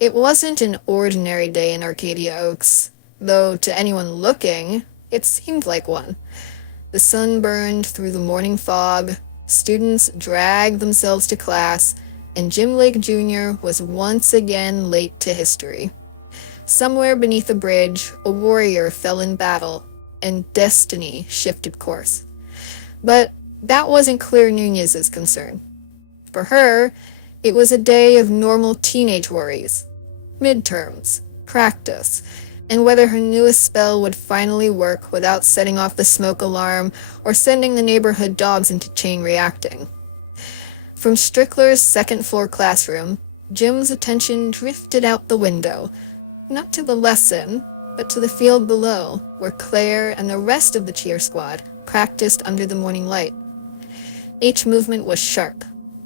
It wasn't an ordinary day in Arcadia Oaks, though to anyone looking, it seemed like one. The sun burned through the morning fog, students dragged themselves to class, and Jim Lake Jr. was once again late to history. Somewhere beneath a bridge, a warrior fell in battle, and destiny shifted course. But that wasn't Claire Nunez's concern. For her, it was a day of normal teenage worries. Midterms, practice, and whether her newest spell would finally work without setting off the smoke alarm or sending the neighborhood dogs into chain reacting. From Strickler's second-floor classroom, Jim's attention drifted out the window, not to the lesson, but to the field below, where Claire and the rest of the cheer squad practiced under the morning light. Each movement was sharp,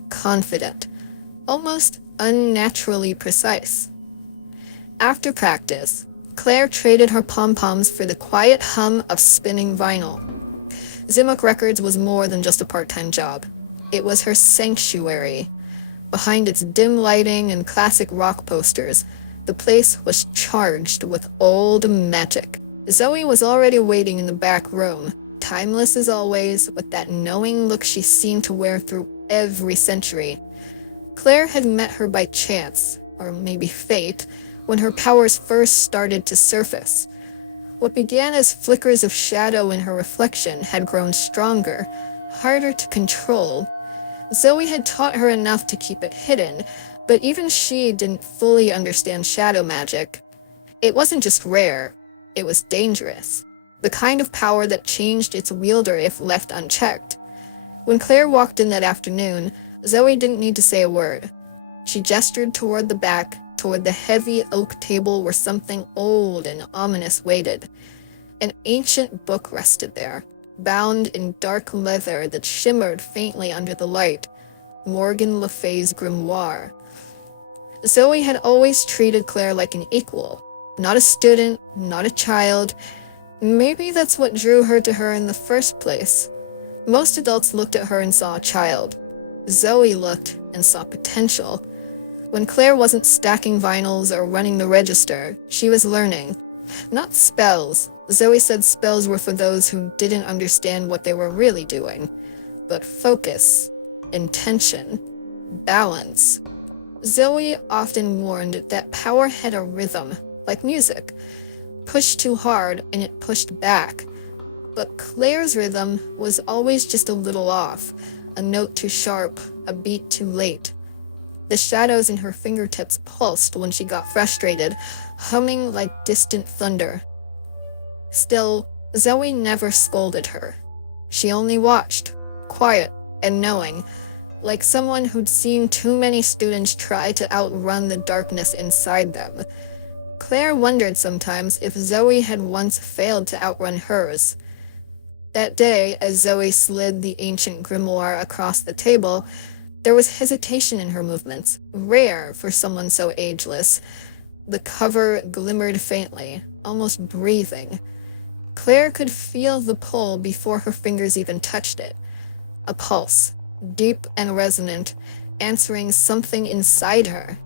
confident, almost unnaturally precise. After practice, Claire traded her pom-poms for the quiet hum of spinning vinyl. Zimok Records was more than just a part-time job. It was her sanctuary. Behind its dim lighting and classic rock posters, the place was charged with old magic. Zoe was already waiting in the back room, timeless as always, with that knowing look she seemed to wear through every century. Claire had met her by chance, or maybe fate, when her powers first started to surface. What began as flickers of shadow in her reflection had grown stronger, harder to control. Zoe had taught her enough to keep it hidden, but even she didn't fully understand shadow magic. It wasn't just rare, it was dangerous. The kind of power that changed its wielder if left unchecked. When Claire walked in that afternoon, Zoe didn't need to say a word. She gestured toward the back, toward the heavy oak table where something old and ominous waited. An ancient book rested there, bound in dark leather that shimmered faintly under the light. Morgan Le Fay's grimoire. Zoe had always treated Claire like an equal, not a student, not a child. Maybe that's what drew her to her in the first place. Most adults looked at her and saw a child. Zoe looked and saw potential. When Claire wasn't stacking vinyls or running the register, she was learning. Not spells. Zoe said spells were for those who didn't understand what they were really doing. But focus, intention, balance. Zoe often warned that power had a rhythm, like music. Pushed too hard and it pushed back. But Claire's rhythm was always just a little off, a note too sharp, a beat too late. The shadows in her fingertips pulsed when she got frustrated, humming like distant thunder. Still, Zoe never scolded her. She only watched, quiet and knowing, like someone who'd seen too many students try to outrun the darkness inside them. Claire wondered sometimes if Zoe had once failed to outrun hers. That day, as Zoe slid the ancient grimoire across the table, there was hesitation in her movements, rare for someone so ageless. The cover glimmered faintly, almost breathing. Claire could feel the pull before her fingers even touched it. A pulse, deep and resonant, answering something inside her.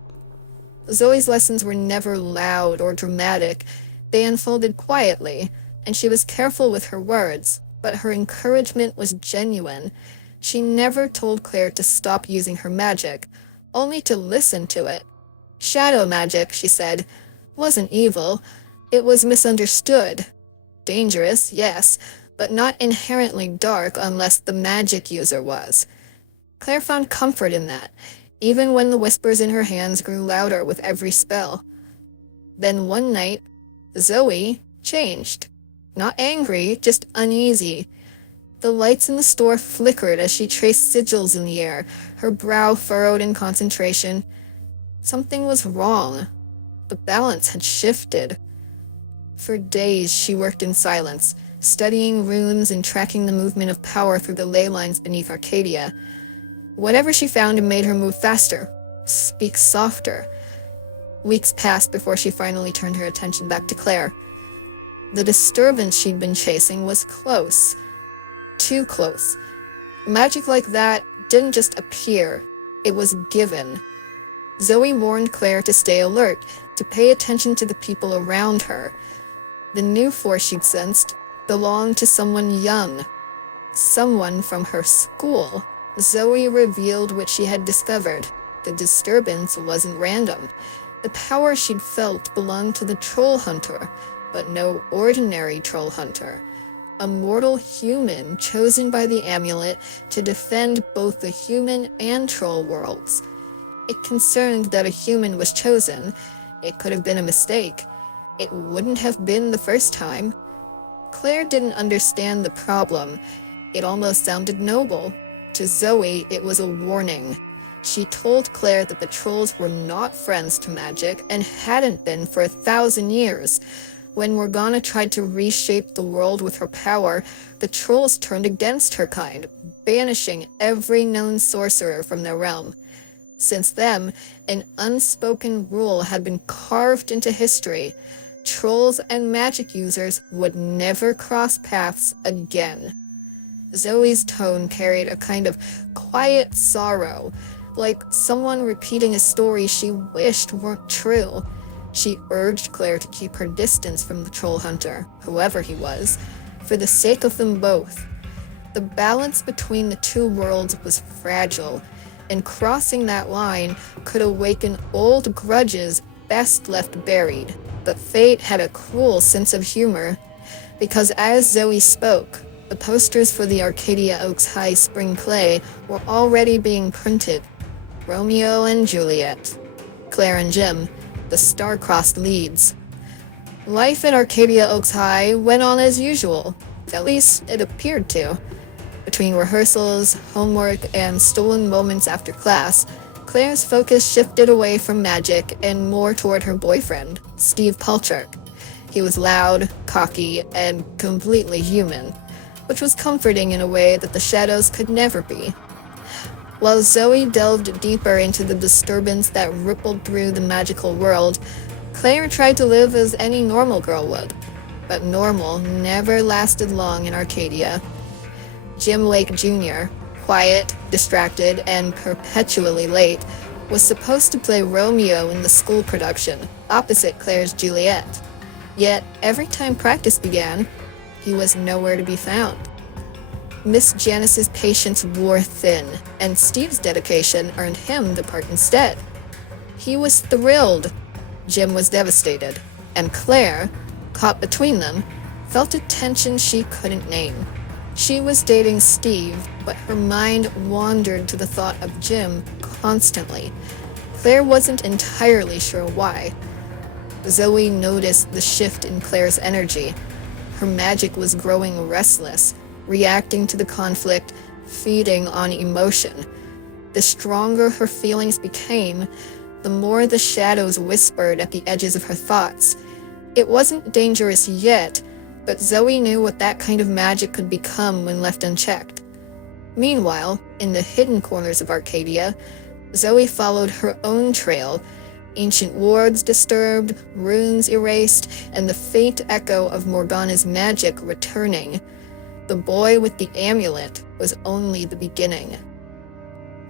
Zoe's lessons were never loud or dramatic. They unfolded quietly, and she was careful with her words, but her encouragement was genuine. She never told Claire to stop using her magic, only to listen to it. Shadow magic, she said, wasn't evil. It was misunderstood. Dangerous, yes, but not inherently dark unless the magic user was. Claire found comfort in that, even when the whispers in her hands grew louder with every spell. Then one night, Zoe changed. Not angry, just uneasy. The lights in the store flickered as she traced sigils in the air, her brow furrowed in concentration. Something was wrong. The balance had shifted. For days she worked in silence, studying runes and tracking the movement of power through the ley lines beneath Arcadia. Whatever she found made her move faster, speak softer. Weeks passed before she finally turned her attention back to Claire. The disturbance she'd been chasing was close. Too close. Magic like that didn't just appear, it was given. Zoe warned Claire to stay alert, to pay attention to the people around her. The new force she'd sensed belonged to someone young, someone from her school. Zoe revealed what she had discovered. The disturbance wasn't random. The power she'd felt belonged to the troll hunter, but no ordinary troll hunter. A mortal human chosen by the amulet to defend both the human and troll worlds. It concerned that a human was chosen. It could have been a mistake. It wouldn't have been the first time. Claire didn't understand the problem. It almost sounded noble. To Zoe, it was a warning. She told Claire that the trolls were not friends to magic and hadn't been for 1,000 years. When Morgana tried to reshape the world with her power, the trolls turned against her kind, banishing every known sorcerer from their realm. Since then, an unspoken rule had been carved into history. Trolls and magic users would never cross paths again. Zoe's tone carried a kind of quiet sorrow, like someone repeating a story she wished weren't true. She urged Claire to keep her distance from the troll hunter, whoever he was, for the sake of them both. The balance between the two worlds was fragile, and crossing that line could awaken old grudges best left buried. But fate had a cruel sense of humor, because as Zoe spoke, the posters for the Arcadia Oaks High spring play were already being printed. Romeo and Juliet. Claire and Jim, the star-crossed leads. Life at Arcadia Oaks High went on as usual. At least it appeared to. Between rehearsals, homework, and stolen moments after class, Claire's focus shifted away from magic and more toward her boyfriend, Steve Palchuk. He was loud, cocky, and completely human, which was comforting in a way that the shadows could never be. While Zoe delved deeper into the disturbance that rippled through the magical world, Claire tried to live as any normal girl would. But normal never lasted long in Arcadia. Jim Lake Jr., quiet, distracted, and perpetually late, was supposed to play Romeo in the school production, opposite Claire's Juliet. Yet, every time practice began, he was nowhere to be found. Miss Janice's patience wore thin, and Steve's dedication earned him the part instead. He was thrilled. Jim was devastated, and Claire, caught between them, felt a tension she couldn't name. She was dating Steve, but her mind wandered to the thought of Jim constantly. Claire wasn't entirely sure why. Zoe noticed the shift in Claire's energy. Her magic was growing restless, reacting to the conflict, feeding on emotion. The stronger her feelings became, the more the shadows whispered at the edges of her thoughts. It wasn't dangerous yet, but Zoe knew what that kind of magic could become when left unchecked. Meanwhile, in the hidden corners of Arcadia, Zoe followed her own trail, ancient wards disturbed, runes erased, and the faint echo of Morgana's magic returning. The boy with the amulet was only the beginning.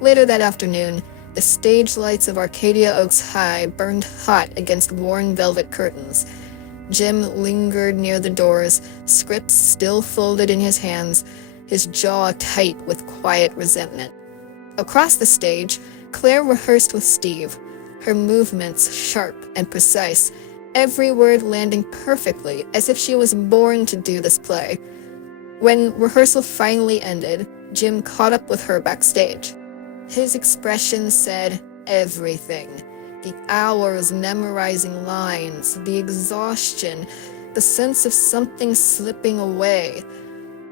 Later that afternoon, the stage lights of Arcadia Oaks High burned hot against worn velvet curtains. Jim lingered near the doors, scripts still folded in his hands, his jaw tight with quiet resentment. Across the stage, Claire rehearsed with Steve, her movements sharp and precise, every word landing perfectly as if she was born to do this play. When rehearsal finally ended, Jim caught up with her backstage. His expression said everything. The hours memorizing lines, the exhaustion, the sense of something slipping away.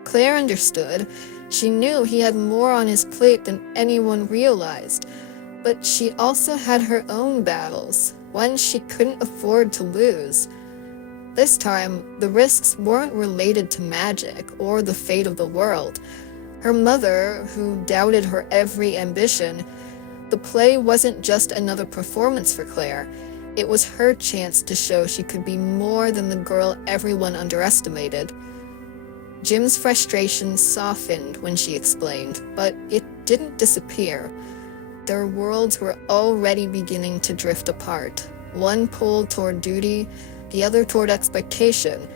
Claire understood. She knew he had more on his plate than anyone realized. But she also had her own battles, ones she couldn't afford to lose. This time, the risks weren't related to magic or the fate of the world. Her mother, who doubted her every ambition, the play wasn't just another performance for Claire. It was her chance to show she could be more than the girl everyone underestimated. Jim's frustration softened when she explained, but it didn't disappear. Their worlds were already beginning to drift apart. One pulled toward duty, the other toward expectation,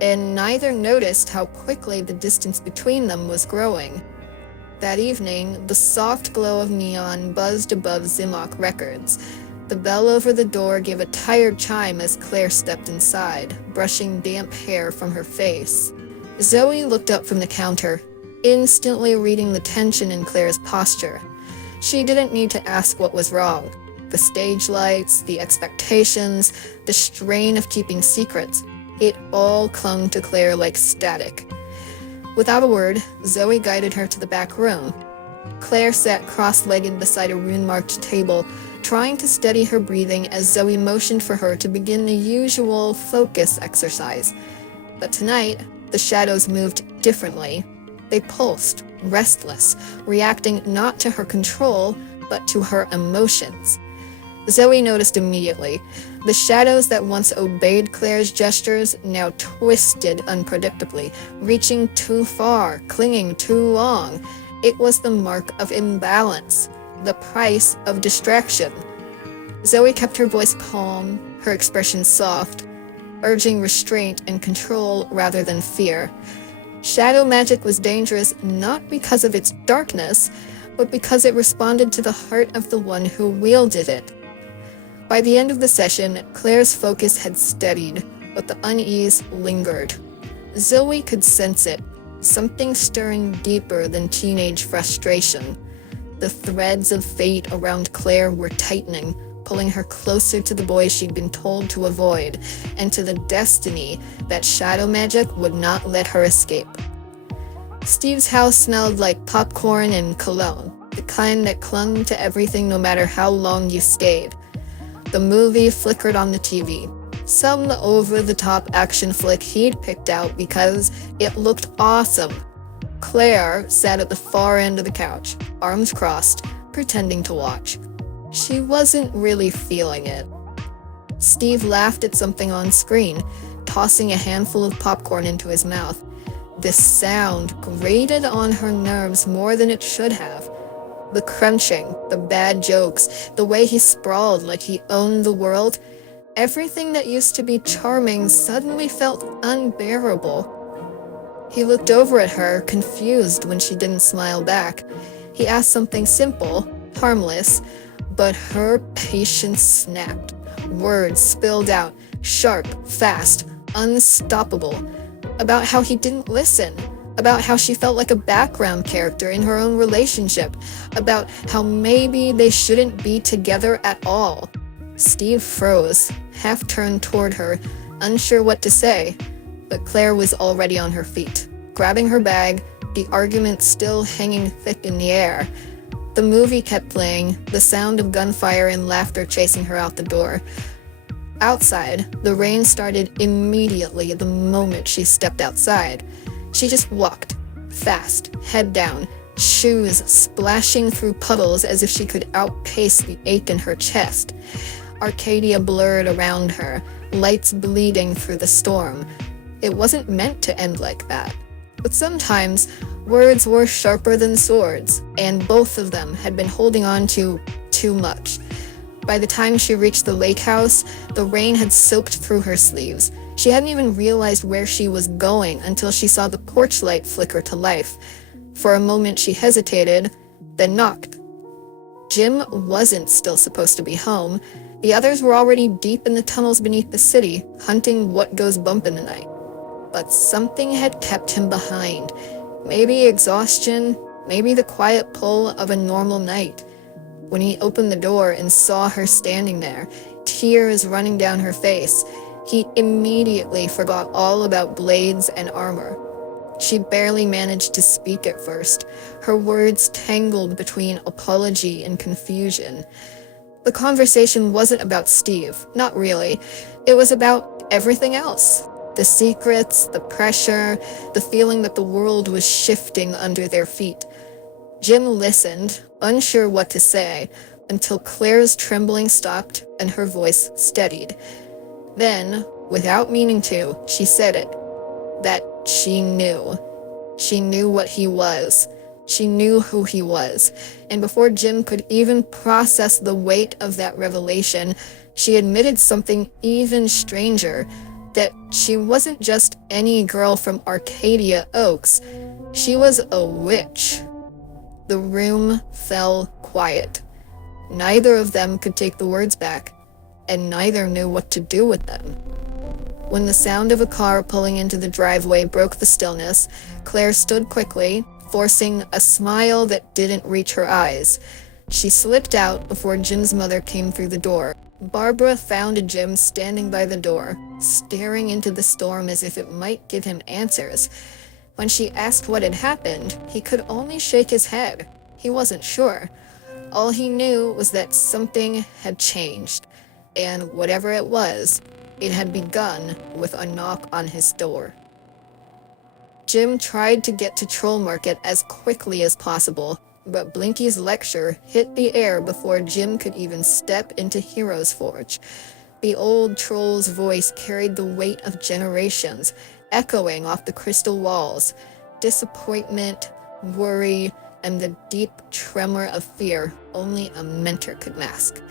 and neither noticed how quickly the distance between them was growing. That evening, the soft glow of neon buzzed above Zimok Records. The bell over the door gave a tired chime as Claire stepped inside, brushing damp hair from her face. Zoe looked up from the counter, instantly reading the tension in Claire's posture. She didn't need to ask what was wrong. The stage lights, the expectations, the strain of keeping secrets, it all clung to Claire like static. Without a word, Zoe guided her to the back room. Claire sat cross-legged beside a rune-marked table, trying to steady her breathing as Zoe motioned for her to begin the usual focus exercise. But tonight, the shadows moved differently. They pulsed, restless, reacting not to her control, but to her emotions. Zoe noticed immediately. The shadows that once obeyed Claire's gestures now twisted unpredictably, reaching too far, clinging too long. It was the mark of imbalance, the price of distraction. Zoe kept her voice calm, her expression soft, urging restraint and control rather than fear. Shadow magic was dangerous not because of its darkness, but because it responded to the heart of the one who wielded it. By the end of the session, Claire's focus had steadied, but the unease lingered. Zoe could sense it, something stirring deeper than teenage frustration. The threads of fate around Claire were tightening, pulling her closer to the boy she'd been told to avoid, and to the destiny that shadow magic would not let her escape. Steve's house smelled like popcorn and cologne, the kind that clung to everything no matter how long you stayed. The movie flickered on the TV, some over-the-top action flick he'd picked out because it looked awesome. Claire sat at the far end of the couch, arms crossed, pretending to watch. She wasn't really feeling it. Steve laughed at something on screen, tossing a handful of popcorn into his mouth. This sound grated on her nerves more than it should have. The crunching, the bad jokes, the way he sprawled like he owned the world, everything that used to be charming suddenly felt unbearable. He looked over at her, confused when she didn't smile back. He asked something simple, harmless, but her patience snapped. Words spilled out, sharp, fast, unstoppable, about how he didn't listen, about how she felt like a background character in her own relationship, about how maybe they shouldn't be together at all. Steve froze, half turned toward her, unsure what to say, but Claire was already on her feet, grabbing her bag, the argument still hanging thick in the air. The movie kept playing, the sound of gunfire and laughter chasing her out the door. Outside, the rain started immediately the moment she stepped outside. She just walked, fast, head down, shoes splashing through puddles as if she could outpace the ache in her chest. Arcadia blurred around her, lights bleeding through the storm. It wasn't meant to end like that. But sometimes, words were sharper than swords, and both of them had been holding on to too much. By the time she reached the lake house, the rain had soaked through her sleeves. She hadn't even realized where she was going until she saw the porch light flicker to life. For a moment she hesitated, then knocked. Jim wasn't still supposed to be home. The others were already deep in the tunnels beneath the city, hunting what goes bump in the night. But something had kept him behind. Maybe exhaustion, maybe the quiet pull of a normal night. When he opened the door and saw her standing there, tears running down her face, he immediately forgot all about blades and armor. She barely managed to speak at first, her words tangled between apology and confusion. The conversation wasn't about Steve, not really. It was about everything else. The secrets, the pressure, the feeling that the world was shifting under their feet. Jim listened, unsure what to say, until Claire's trembling stopped and her voice steadied. Then, without meaning to, she said it. That she knew. She knew what he was. She knew who he was, and before Jim could even process the weight of that revelation, she admitted something even stranger, that she wasn't just any girl from Arcadia Oaks. She was a witch. The room fell quiet. Neither of them could take the words back, and neither knew what to do with them. When the sound of a car pulling into the driveway broke the stillness, Claire stood quickly, forcing a smile that didn't reach her eyes. She slipped out before Jim's mother came through the door. Barbara found Jim standing by the door, staring into the storm as if it might give him answers. When she asked what had happened, he could only shake his head. He wasn't sure. All he knew was that something had changed, and whatever it was, it had begun with a knock on his door. Jim tried to get to Troll Market as quickly as possible, but Blinky's lecture hit the air before Jim could even step into Hero's Forge. The old troll's voice carried the weight of generations, echoing off the crystal walls. Disappointment, worry, and the deep tremor of fear only a mentor could mask.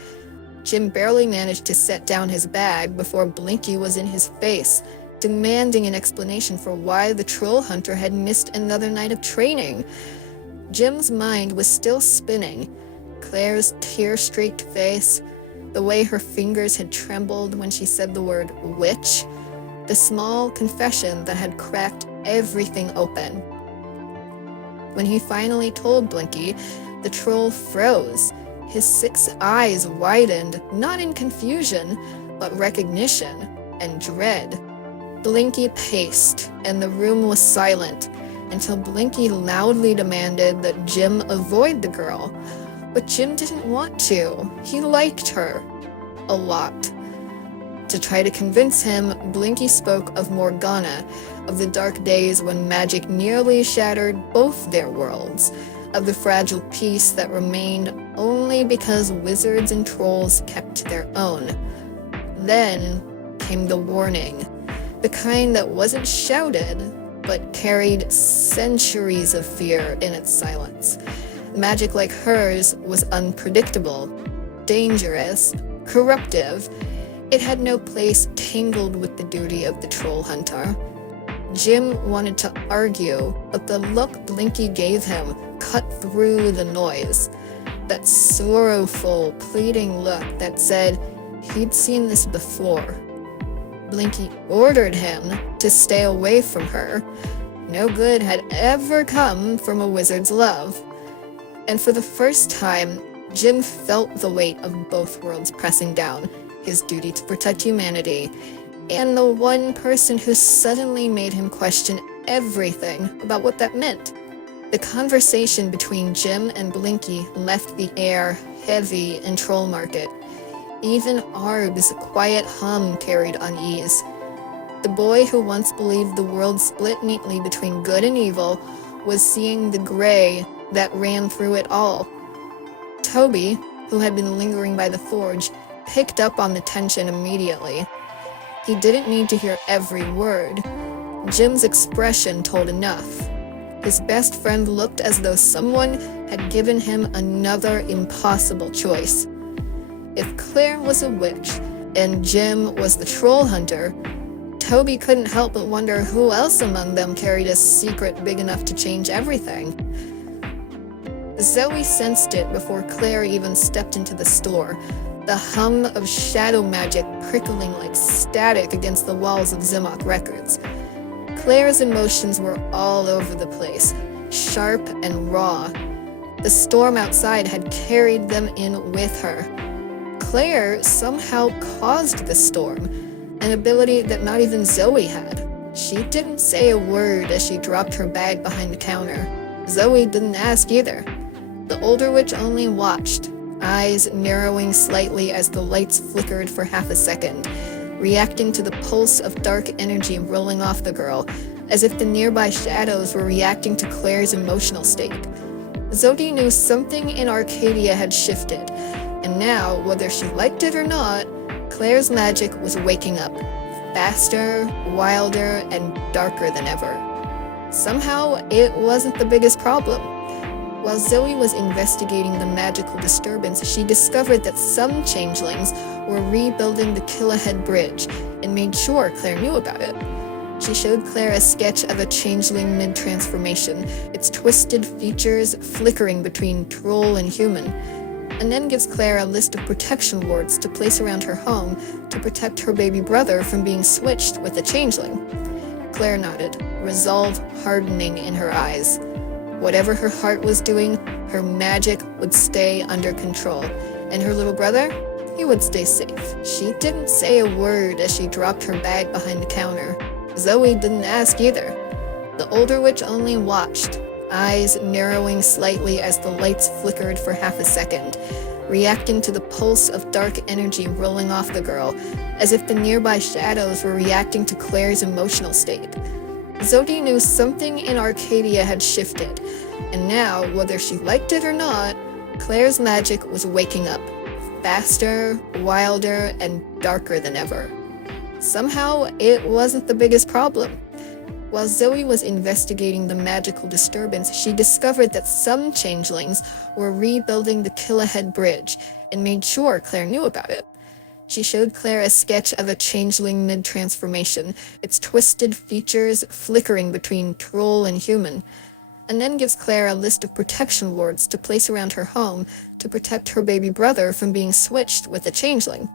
Jim barely managed to set down his bag before Blinky was in his face, demanding an explanation for why the troll hunter had missed another night of training. Jim's mind was still spinning. Claire's tear-streaked face, the way her fingers had trembled when she said the word witch, the small confession that had cracked everything open. When he finally told Blinky, the troll froze. His 6 eyes widened, not in confusion, but recognition and dread. Blinky paced, and the room was silent, until Blinky loudly demanded that Jim avoid the girl. But Jim didn't want to. He liked her. A lot. To try to convince him, Blinky spoke of Morgana, of the dark days when magic nearly shattered both their worlds, of the fragile peace that remained only because wizards and trolls kept their own. Then came the warning, the kind that wasn't shouted, but carried centuries of fear in its silence. Magic like hers was unpredictable, dangerous, corruptive. It had no place tangled with the duty of the troll hunter. Jim wanted to argue, but the look Blinky gave him cut through the noise. That sorrowful, pleading look that said he'd seen this before. Blinky ordered him to stay away from her. No good had ever come from a wizard's love. And for the first time, Jim felt the weight of both worlds pressing down, his duty to protect humanity, and the one person who suddenly made him question everything about what that meant. The conversation between Jim and Blinky left the air heavy in Troll Market. Even Arb's quiet hum carried unease. The boy who once believed the world split neatly between good and evil was seeing the gray that ran through it all. Toby, who had been lingering by the forge, picked up on the tension immediately. He didn't need to hear every word. Jim's expression told enough. His best friend looked as though someone had given him another impossible choice. If Claire was a witch and Jim was the troll hunter, Toby couldn't help but wonder who else among them carried a secret big enough to change everything. Zoe sensed it before Claire even stepped into the store, the hum of shadow magic prickling like static against the walls of Zimok Records. Claire's emotions were all over the place, sharp and raw. The storm outside had carried them in with her. Claire somehow caused the storm, an ability that not even Zoe had. She didn't say a word as she dropped her bag behind the counter. Zoe didn't ask either. The older witch only watched, eyes narrowing slightly as the lights flickered for half a second, reacting to the pulse of dark energy rolling off the girl, as if the nearby shadows were reacting to Claire's emotional state. Zoe knew something in Arcadia had shifted, and now, whether she liked it or not, Claire's magic was waking up, faster, wilder, and darker than ever. Somehow, it wasn't the biggest problem. While Zoe was investigating the magical disturbance, she discovered that some changelings were rebuilding the Killahead Bridge and made sure Claire knew about it. She showed Claire a sketch of a changeling mid-transformation, its twisted features flickering between troll and human, and then gives Claire a list of protection wards to place around her home to protect her baby brother from being switched with a changeling. Claire nodded, resolve hardening in her eyes. Whatever her heart was doing, her magic would stay under control, and her little brother, he would stay safe. She didn't say a word as she dropped her bag behind the counter. Zoe didn't ask either. The older witch only watched, eyes narrowing slightly as the lights flickered for half a second, reacting to the pulse of dark energy rolling off the girl, as if the nearby shadows were reacting to Claire's emotional state. Zoe knew something in Arcadia had shifted, and now, whether she liked it or not, Claire's magic was waking up, faster, wilder, and darker than ever. Somehow, it wasn't the biggest problem. While Zoe was investigating the magical disturbance, she discovered that some changelings were rebuilding the Killahead Bridge and made sure Claire knew about it. She showed Claire a sketch of a changeling mid-transformation, its twisted features flickering between troll and human, and then gives Claire a list of protection wards to place around her home to protect her baby brother from being switched with a changeling.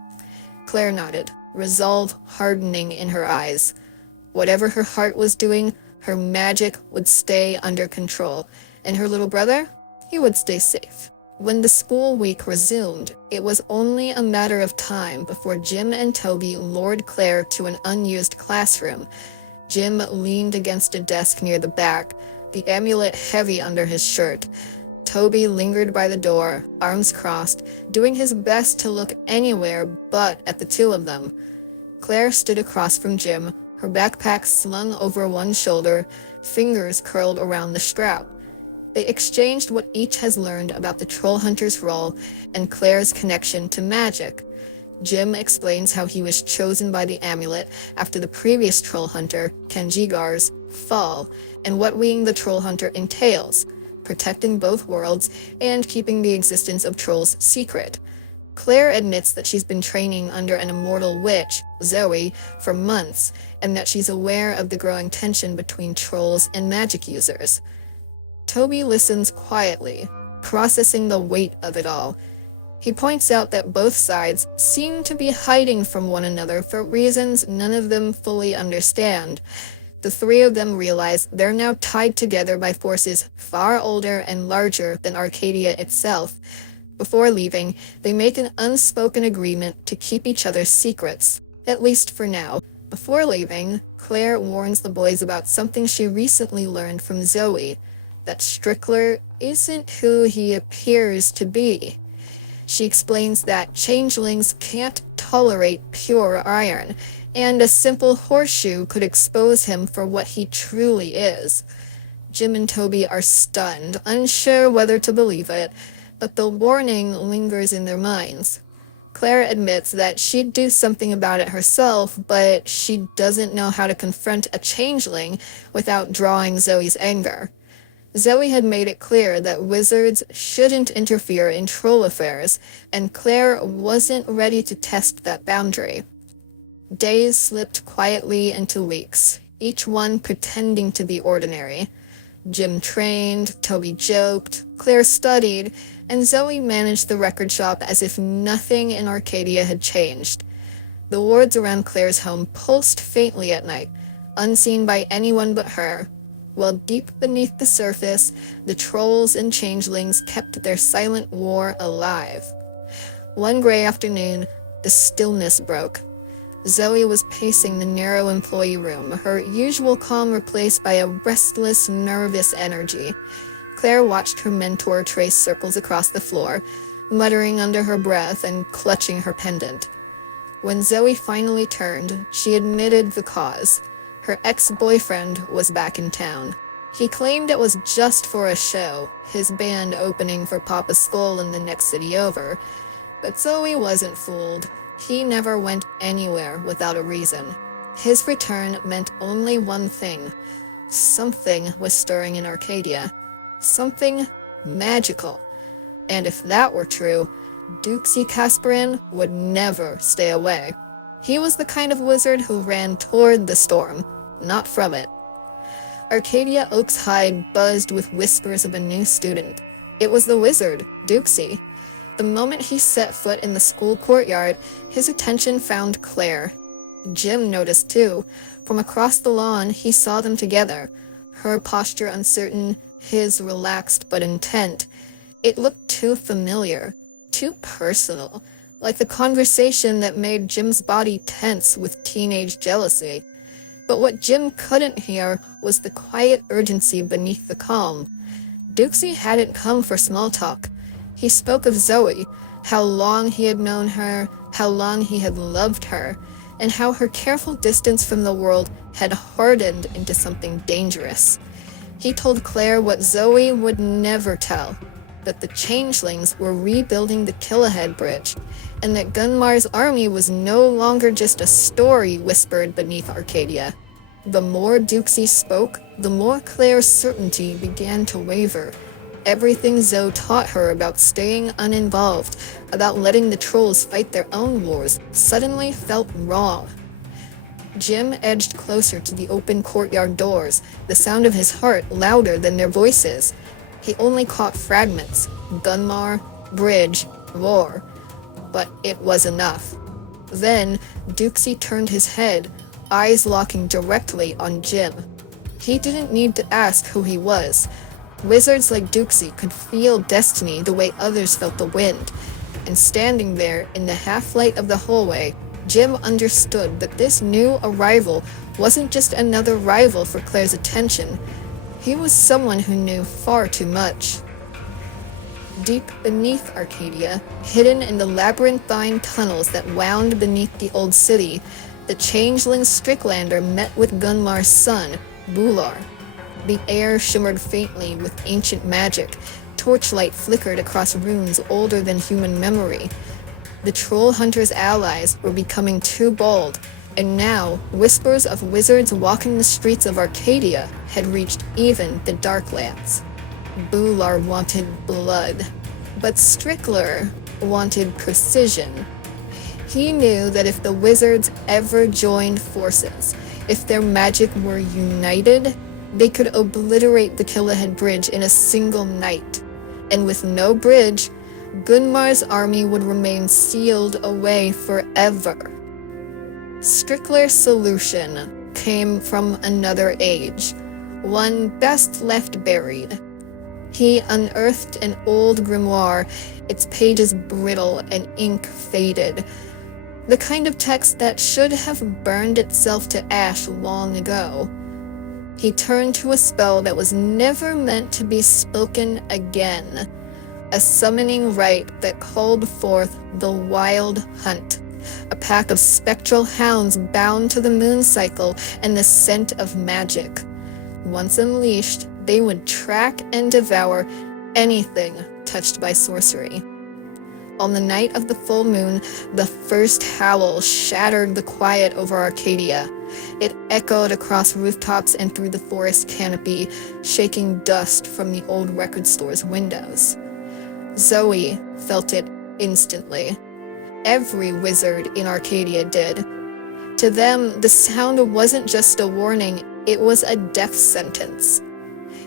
Claire nodded, resolve hardening in her eyes. Whatever her heart was doing, her magic would stay under control, and her little brother, he would stay safe. When the school week resumed, it was only a matter of time before Jim and Toby lured Claire to an unused classroom. Jim leaned against a desk near the back, the amulet heavy under his shirt. Toby lingered by the door, arms crossed, doing his best to look anywhere but at the two of them. Claire stood across from Jim, her backpack slung over one shoulder, fingers curled around the strap. They exchanged what each has learned about the troll hunter's role and Claire's connection to magic. Jim explains how he was chosen by the amulet after the previous troll hunter, Kenjigar's, fall, and what being the troll hunter entails, protecting both worlds and keeping the existence of trolls secret. Claire admits that she's been training under an immortal witch, Zoe, for months, and that she's aware of the growing tension between trolls and magic users. Toby listens quietly, processing the weight of it all. He points out that both sides seem to be hiding from one another for reasons none of them fully understand. The three of them realize they're now tied together by forces far older and larger than Arcadia itself. Before leaving, they make an unspoken agreement to keep each other's secrets, at least for now. Before leaving, Claire warns the boys about something she recently learned from Zoe, that Strickler isn't who he appears to be. She explains that changelings can't tolerate pure iron, and a simple horseshoe could expose him for what he truly is. Jim and Toby are stunned, unsure whether to believe it, but the warning lingers in their minds. Claire admits that she'd do something about it herself, but she doesn't know how to confront a changeling without drawing Zoe's anger. Zoe had made it clear that wizards shouldn't interfere in troll affairs, and Claire wasn't ready to test that boundary. Days slipped quietly into weeks, each one pretending to be ordinary. Jim trained, Toby joked, Claire studied, and Zoe managed the record shop as if nothing in Arcadia had changed. The wards around Claire's home pulsed faintly at night, unseen by anyone but her, while deep beneath the surface, the trolls and changelings kept their silent war alive. One gray afternoon, the stillness broke. Zoe was pacing the narrow employee room, her usual calm replaced by a restless, nervous energy. Claire watched her mentor trace circles across the floor, muttering under her breath and clutching her pendant. When Zoe finally turned, she admitted the cause. Her ex-boyfriend was back in town. He claimed it was just for a show, his band opening for Papa Skull in the next city over. But Zoe wasn't fooled. He never went anywhere without a reason. His return meant only one thing. Something was stirring in Arcadia. Something magical. And if that were true, Dukie Casperin would never stay away. He was the kind of wizard who ran toward the storm, not from it. Arcadia Oaks High buzzed with whispers of a new student. It was the wizard, Dukie. The moment he set foot in the school courtyard, his attention found Claire. Jim noticed too. From across the lawn, he saw them together, her posture uncertain, his relaxed but intent. It looked too familiar, too personal, like the conversation that made Jim's body tense with teenage jealousy. But what Jim couldn't hear was the quiet urgency beneath the calm. Dukie hadn't come for small talk. He spoke of Zoe, how long he had known her, how long he had loved her, and how her careful distance from the world had hardened into something dangerous. He told Claire what Zoe would never tell, that the Changelings were rebuilding the Killahead Bridge, and that Gunmar's army was no longer just a story whispered beneath Arcadia. The more Dukie spoke, the more Claire's certainty began to waver. Everything Zoe taught her about staying uninvolved, about letting the trolls fight their own wars, suddenly felt wrong. Jim edged closer to the open courtyard doors, the sound of his heart louder than their voices. He only caught fragments: Gunmar, bridge, roar. But it was enough. Then, Dukie turned his head, eyes locking directly on Jim. He didn't need to ask who he was. Wizards like Dukie could feel destiny the way others felt the wind. And standing there in the half-light of the hallway, Jim understood that this new arrival wasn't just another rival for Claire's attention. He was someone who knew far too much. Deep beneath Arcadia, hidden in the labyrinthine tunnels that wound beneath the old city, the Changeling Stricklander met with Gunmar's son, Bular. The air shimmered faintly with ancient magic. Torchlight flickered across runes older than human memory. The troll hunter's allies were becoming too bold, and now whispers of wizards walking the streets of Arcadia had reached even the Darklands. Bular wanted blood, but Strickler wanted precision. He knew that if the wizards ever joined forces, if their magic were united, they could obliterate the Killahead Bridge in a single night. And with no bridge, Gunmar's army would remain sealed away forever. Strickler's solution came from another age, one best left buried. He unearthed an old grimoire, its pages brittle and ink faded, the kind of text that should have burned itself to ash long ago. He turned to a spell that was never meant to be spoken again, a summoning rite that called forth the Wild Hunt, a pack of spectral hounds bound to the moon cycle and the scent of magic. Once unleashed, they would track and devour anything touched by sorcery. On the night of the full moon, the first howl shattered the quiet over Arcadia. It echoed across rooftops and through the forest canopy, shaking dust from the old record store's windows. Zoe felt it instantly. Every wizard in Arcadia did. To them, the sound wasn't just a warning, it was a death sentence.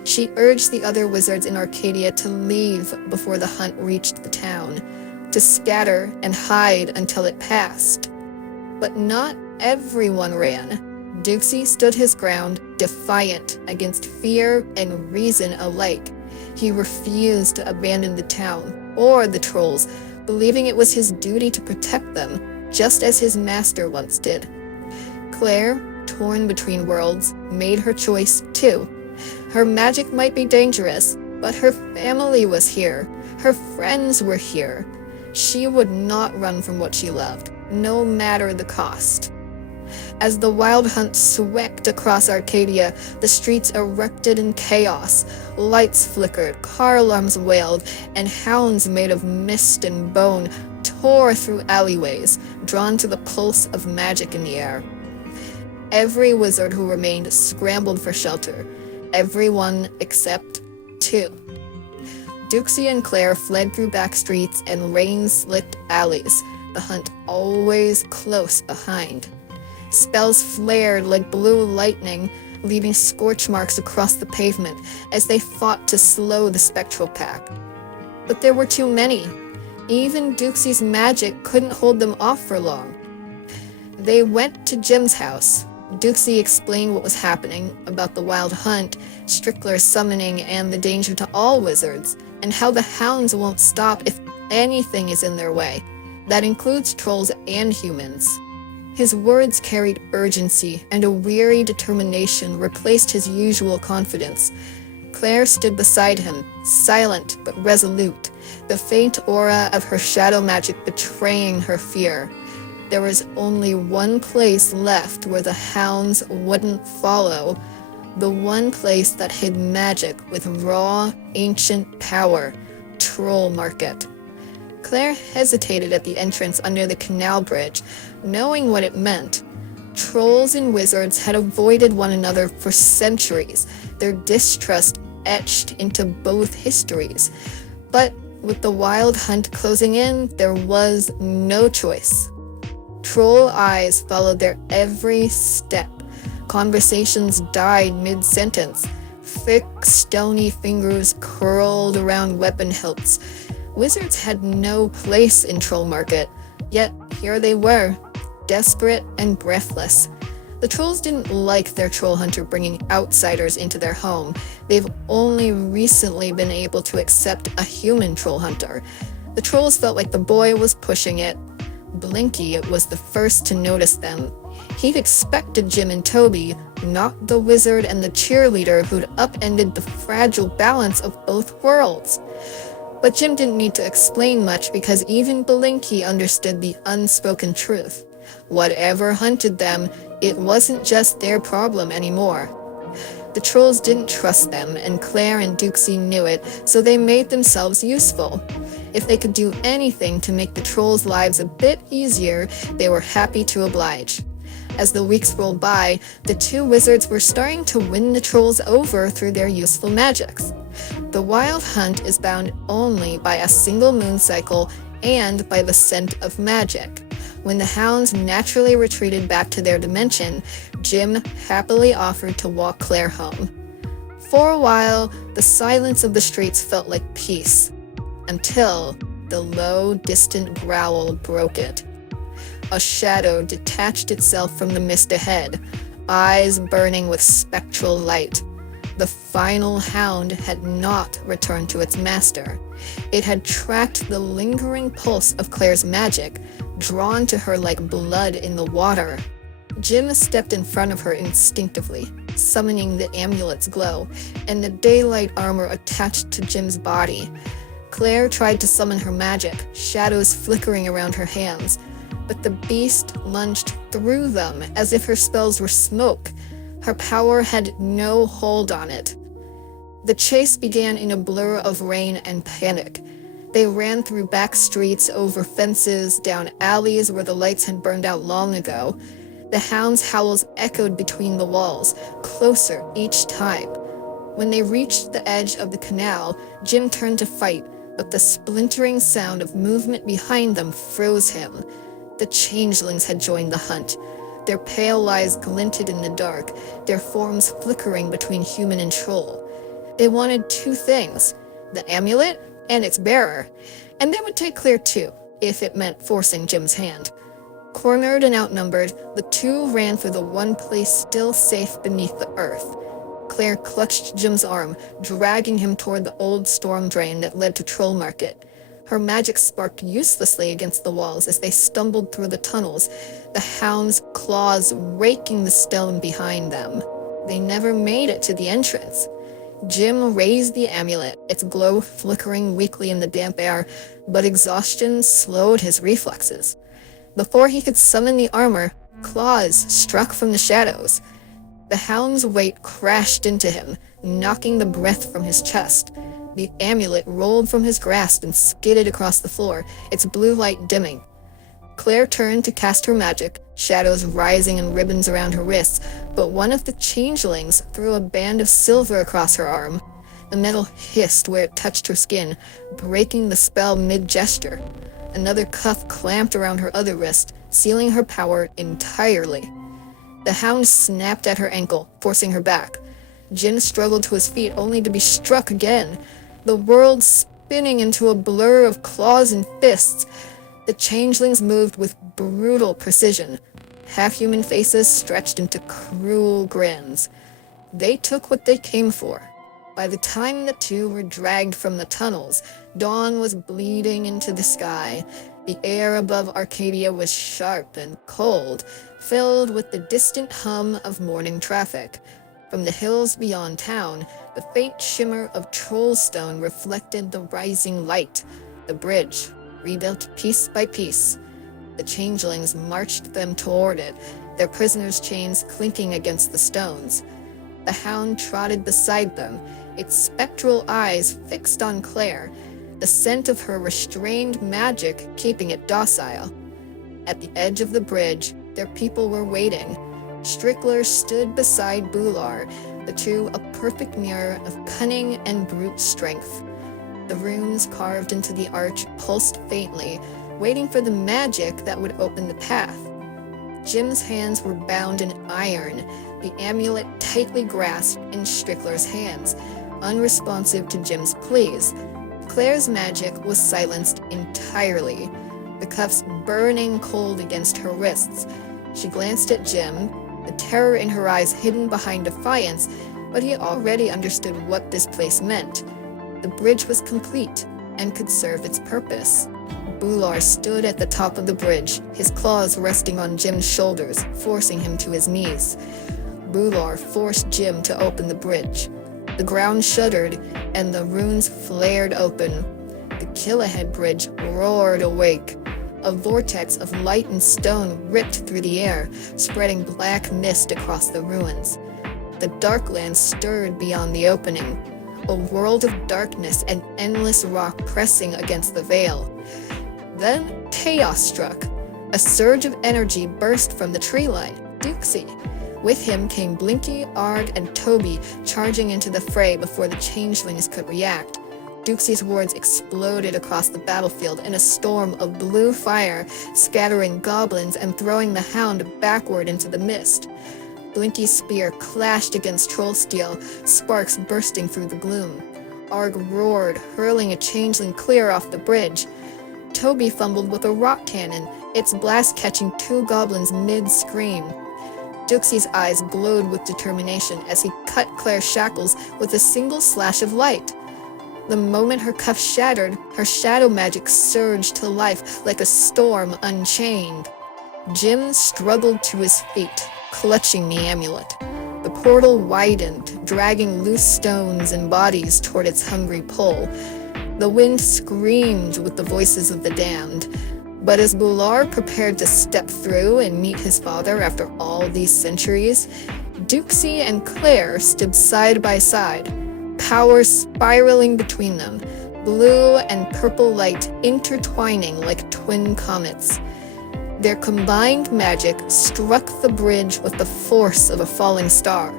She urged the other wizards in Arcadia to leave before the hunt reached the town, to scatter and hide until it passed. But not everyone ran. Dukie stood his ground, defiant against fear and reason alike. He refused to abandon the town, or the trolls, believing it was his duty to protect them, just as his master once did. Claire, torn between worlds, made her choice too. Her magic might be dangerous, but her family was here. Her friends were here. She would not run from what she loved, no matter the cost. As the Wild Hunt swept across Arcadia, the streets erupted in chaos. Lights flickered, car alarms wailed, and hounds made of mist and bone tore through alleyways, drawn to the pulse of magic in the air. Every wizard who remained scrambled for shelter, everyone except two. Dukie and Claire fled through back streets and rain-slicked alleys, the hunt always close behind. Spells flared like blue lightning, leaving scorch marks across the pavement as they fought to slow the spectral pack. But there were too many. Even Dukie's magic couldn't hold them off for long. They went to Jim's house. Dukie explained what was happening about the wild hunt, Strickler's summoning, and the danger to all wizards, and how the hounds won't stop if anything is in their way. That includes trolls and humans. His words carried urgency, and a weary determination replaced his usual confidence. Claire stood beside him, silent but resolute, the faint aura of her shadow magic betraying her fear. There was only one place left where the hounds wouldn't follow, the one place that hid magic with raw, ancient power, Troll Market. Claire hesitated at the entrance under the canal bridge, knowing what it meant. Trolls and wizards had avoided one another for centuries, their distrust etched into both histories. But with the wild hunt closing in, there was no choice. Troll eyes followed their every step. Conversations died mid-sentence. Thick, stony fingers curled around weapon hilts. Wizards had no place in Troll Market, yet here they were, desperate and breathless. The trolls didn't like their troll hunter bringing outsiders into their home. They've only recently been able to accept a human troll hunter. The trolls felt like the boy was pushing it. Blinky was the first to notice them. He'd expected Jim and Toby, not the wizard and the cheerleader who'd upended the fragile balance of both worlds. But Jim didn't need to explain much because even Blinky understood the unspoken truth. Whatever hunted them, it wasn't just their problem anymore. The trolls didn't trust them, and Claire and Dukie knew it, so they made themselves useful. If they could do anything to make the trolls' lives a bit easier, they were happy to oblige. As the weeks rolled by, the two wizards were starting to win the trolls over through their useful magics. The wild hunt is bound only by a single moon cycle and by the scent of magic. When the hounds naturally retreated back to their dimension, Jim happily offered to walk Claire home. For a while, the silence of the streets felt like peace, until the low, distant growl broke it. A shadow detached itself from the mist ahead, eyes burning with spectral light. The final hound had not returned to its master. It had tracked the lingering pulse of Claire's magic, drawn to her like blood in the water. Jim stepped in front of her instinctively, summoning the amulet's glow, and the daylight armor attached to Jim's body. Claire tried to summon her magic, shadows flickering around her hands, but the beast lunged through them as if her spells were smoke. Her power had no hold on it. The chase began in a blur of rain and panic. They ran through back streets, over fences, down alleys where the lights had burned out long ago. The hounds' howls echoed between the walls, closer each time. When they reached the edge of the canal, Jim turned to fight, but the splintering sound of movement behind them froze him. The changelings had joined the hunt. Their pale eyes glinted in the dark, their forms flickering between human and troll. They wanted two things, the amulet and its bearer, and they would take Claire too, if it meant forcing Jim's hand. Cornered and outnumbered, the two ran for the one place still safe beneath the earth. Claire clutched Jim's arm, dragging him toward the old storm drain that led to Troll Market. Her magic sparked uselessly against the walls as they stumbled through the tunnels, the hounds' claws raking the stone behind them. They never made it to the entrance. Jim raised the amulet, its glow flickering weakly in the damp air, but exhaustion slowed his reflexes. Before he could summon the armor, claws struck from the shadows. The hound's weight crashed into him, knocking the breath from his chest. The amulet rolled from his grasp and skidded across the floor, its blue light dimming. Claire turned to cast her magic, shadows rising in ribbons around her wrists, but one of the changelings threw a band of silver across her arm. A metal hissed where it touched her skin, breaking the spell mid-gesture. Another cuff clamped around her other wrist, sealing her power entirely. The hound snapped at her ankle, forcing her back. Jim struggled to his feet only to be struck again, the world spinning into a blur of claws and fists. The changelings moved with brutal precision, half-human faces stretched into cruel grins. They took what they came for. By the time the two were dragged from the tunnels, dawn was bleeding into the sky. The air above Arcadia was sharp and cold, filled with the distant hum of morning traffic. From the hills beyond town, the faint shimmer of trollstone reflected the rising light. The bridge, rebuilt piece by piece. The changelings marched them toward it, their prisoners' chains clinking against the stones. The hound trotted beside them, its spectral eyes fixed on Claire, the scent of her restrained magic keeping it docile. At the edge of the bridge, their people were waiting. Strickler stood beside Bular, the two a perfect mirror of cunning and brute strength. The runes carved into the arch pulsed faintly, waiting for the magic that would open the path. Jim's hands were bound in iron, the amulet tightly grasped in Strickler's hands, unresponsive to Jim's pleas. Claire's magic was silenced entirely, the cuffs burning cold against her wrists. She glanced at Jim, the terror in her eyes hidden behind defiance, but he already understood what this place meant. The bridge was complete and could serve its purpose. Bular stood at the top of the bridge, his claws resting on Jim's shoulders, forcing him to his knees. Bular forced Jim to open the bridge. The ground shuddered, and the runes flared open. The Killahead Bridge roared awake. A vortex of light and stone ripped through the air, spreading black mist across the ruins. The Darklands stirred beyond the opening, a world of darkness and endless rock pressing against the veil. Then chaos struck. A surge of energy burst from the tree line, Dukie. With him came Blinky, Ard, and Toby charging into the fray before the changelings could react. Dukie's words exploded across the battlefield in a storm of blue fire, scattering goblins and throwing the hound backward into the mist. Blinky's spear clashed against troll steel, sparks bursting through the gloom. Arg roared, hurling a changeling clear off the bridge. Toby fumbled with a rock cannon, its blast catching two goblins mid-scream. Dukie's eyes glowed with determination as he cut Claire's shackles with a single slash of light. The moment her cuff shattered, her shadow magic surged to life like a storm unchained. Jim struggled to his feet, clutching the amulet. The portal widened, dragging loose stones and bodies toward its hungry pull. The wind screamed with the voices of the damned. But as Bular prepared to step through and meet his father after all these centuries, Dukie and Claire stood side by side, power spiraling between them, blue and purple light intertwining like twin comets. Their combined magic struck the bridge with the force of a falling star.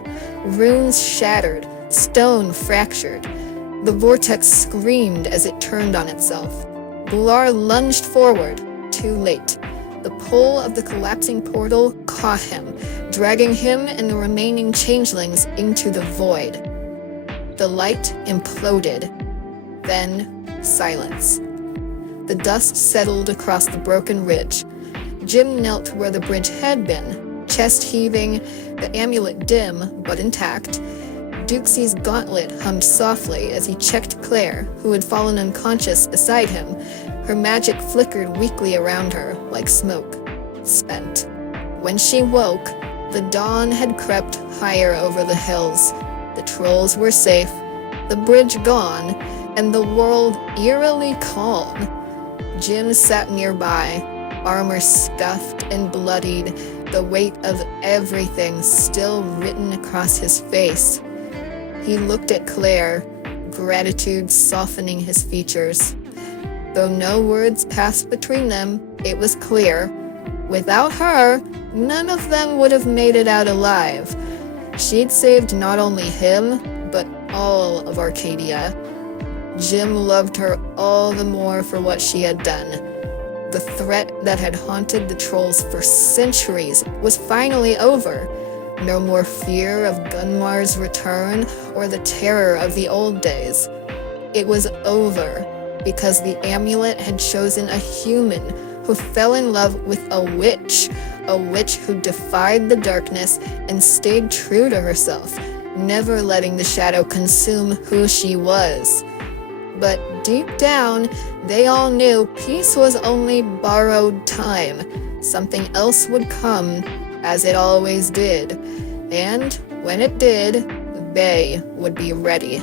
Runes shattered, stone fractured. The vortex screamed as it turned on itself. Bular lunged forward, too late. The pull of the collapsing portal caught him, dragging him and the remaining changelings into the void. The light imploded. Then, silence. The dust settled across the broken ridge. Jim knelt where the bridge had been, chest heaving, the amulet dim but intact. Dukie's gauntlet hummed softly as he checked Claire, who had fallen unconscious beside him. Her magic flickered weakly around her, like smoke, spent. When she woke, the dawn had crept higher over the hills. The trolls were safe, the bridge gone, and the world eerily calm. Jim sat nearby, armor scuffed and bloodied, the weight of everything still written across his face. He looked at Claire, gratitude softening his features. Though no words passed between them, it was clear. Without her, none of them would have made it out alive. She'd saved not only him, but all of Arcadia. Jim loved her all the more for what she had done. The threat that had haunted the trolls for centuries was finally over. No more fear of Gunmar's return or the terror of the old days. It was over because the amulet had chosen a human who fell in love with a witch who defied the darkness and stayed true to herself, never letting the shadow consume who she was. But deep down, they all knew peace was only borrowed time. Something else would come, as it always did. And when it did, they would be ready.